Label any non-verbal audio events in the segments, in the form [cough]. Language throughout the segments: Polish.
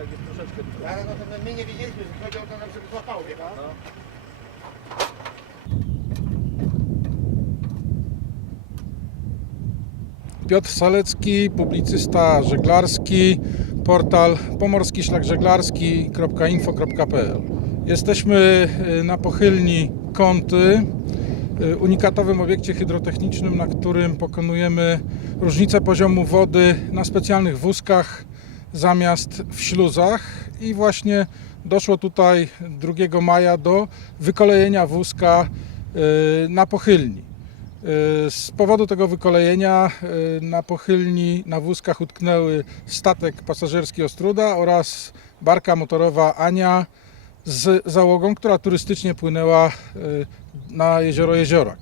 jak jest troszeczkę. Ale no to my- nie wiedzieliśmy, że chodzi o to, żeby złapało, wie pan? No. Piotr Salecki, publicysta żeglarski, portal pomorskiszlakżeglarski.info.pl Jesteśmy y, na pochylni Kąty, y, unikatowym obiekcie hydrotechnicznym, na którym pokonujemy różnicę poziomu wody na specjalnych wózkach zamiast w śluzach i właśnie doszło tutaj 2 maja do wykolejenia wózka y, na pochylni. Y, Z powodu tego wykolejenia y, na pochylni na wózkach utknęły statek pasażerski Ostruda oraz barka motorowa Ania z załogą, która turystycznie płynęła na jezioro Jeziorak.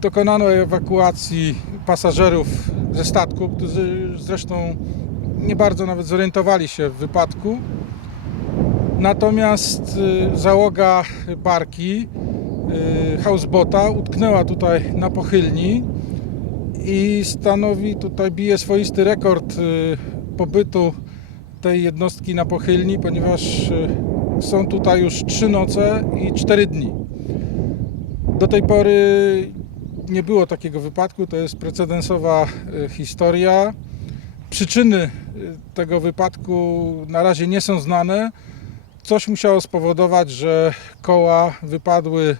Dokonano ewakuacji pasażerów ze statku, którzy zresztą nie bardzo nawet zorientowali się w wypadku. Natomiast y, załoga barki y, housebota utknęła tutaj na pochylni i stanowi tutaj, bije swoisty rekord y, pobytu tej jednostki na pochylni, ponieważ są tutaj już trzy noce i cztery dni. Do tej pory nie było takiego wypadku, to jest precedensowa historia. Przyczyny y, tego wypadku na razie nie są znane. Coś musiało spowodować, że koła wypadły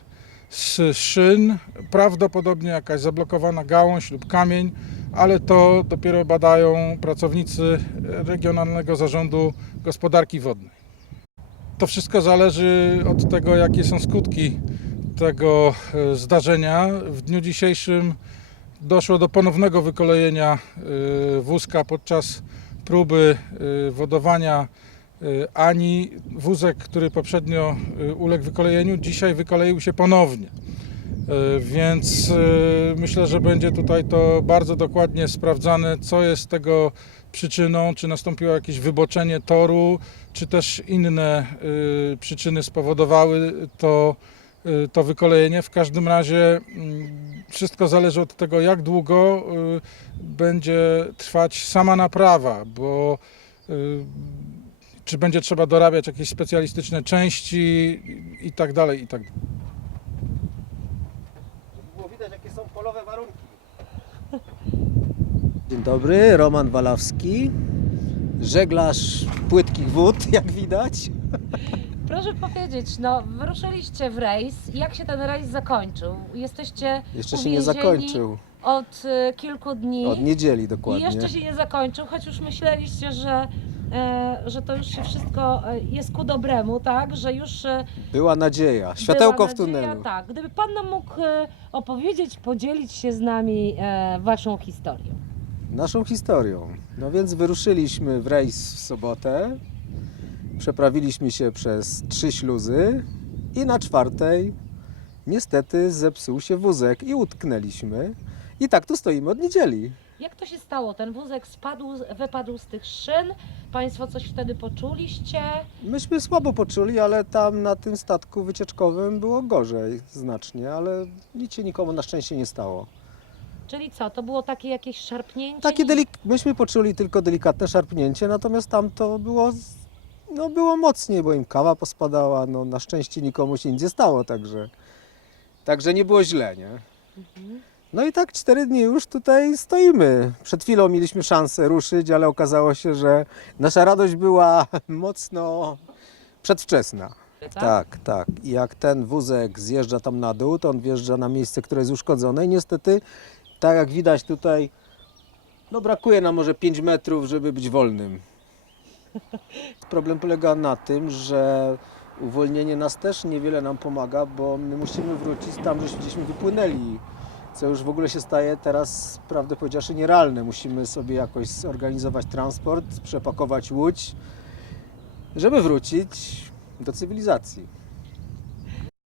z szyn, prawdopodobnie jakaś zablokowana gałąź lub kamień, ale to dopiero badają pracownicy Regionalnego Zarządu Gospodarki Wodnej. To wszystko zależy od tego, jakie są skutki tego e, zdarzenia. W dniu dzisiejszym doszło do ponownego wykolejenia e, wózka podczas próby e, wodowania Y, ani wózek, który poprzednio y, uległ wykolejeniu, dzisiaj wykoleił się ponownie. Y, Więc y, myślę, że będzie tutaj to bardzo dokładnie sprawdzane, co jest tego przyczyną, czy nastąpiło jakieś wyboczenie toru, czy też inne y, przyczyny spowodowały to, y, to wykolejenie. W każdym razie mm, wszystko zależy od tego, jak długo y, będzie trwać sama naprawa, bo y, czy będzie trzeba dorabiać jakieś specjalistyczne części i- tak dalej, i tak dalej. Było widać, jakie są polowe warunki. Dzień dobry, Roman Walawski, żeglarz płytkich wód, [laughs] jak widać. Proszę powiedzieć, no wyruszyliście w rejs. Jak się ten rejs zakończył? Jesteście Jeszcze się nie uwięzieni zakończył, od y, kilku dni. od niedzieli I dokładnie. jeszcze się nie zakończył, choć już myśleliście, że, e, że to już się wszystko e, jest ku dobremu, tak? Że już e, Była nadzieja, światełko była w nadzieja, tunelu. Tak, gdyby Pan nam mógł e, opowiedzieć, podzielić się z nami e, Waszą historią. Naszą historią. No więc wyruszyliśmy w rejs w sobotę, przeprawiliśmy się przez trzy śluzy i na czwartej niestety zepsuł się wózek i utknęliśmy. I tak tu stoimy od niedzieli. Jak to się stało? Ten wózek spadł, wypadł z tych szyn? Państwo coś wtedy poczuliście? Myśmy słabo poczuli, ale tam na tym statku wycieczkowym było gorzej znacznie, ale nic się nikomu na szczęście nie stało. Czyli co, to było takie jakieś szarpnięcie? Takie delik- myśmy poczuli tylko delikatne szarpnięcie, natomiast tam to było, no było mocniej, bo im kawa pospadała, no na szczęście nikomu się nic nie stało, także, także nie było źle, nie? No i tak cztery dni już tutaj stoimy. Przed chwilą mieliśmy szansę ruszyć, ale okazało się, że nasza radość była [laughs] mocno przedwczesna. Tak, tak. I jak ten wózek zjeżdża tam na dół, to on wjeżdża na miejsce, które jest uszkodzone i niestety, tak jak widać tutaj, no brakuje nam może 5 metrów, żeby być wolnym. [laughs] Problem polega na tym, że uwolnienie nas też niewiele nam pomaga, bo my musimy wrócić tam, żeśmy wypłynęli. Co już w ogóle się staje teraz, prawdę powiedziawszy, nierealne. Musimy sobie jakoś zorganizować transport, przepakować łódź, żeby wrócić do cywilizacji.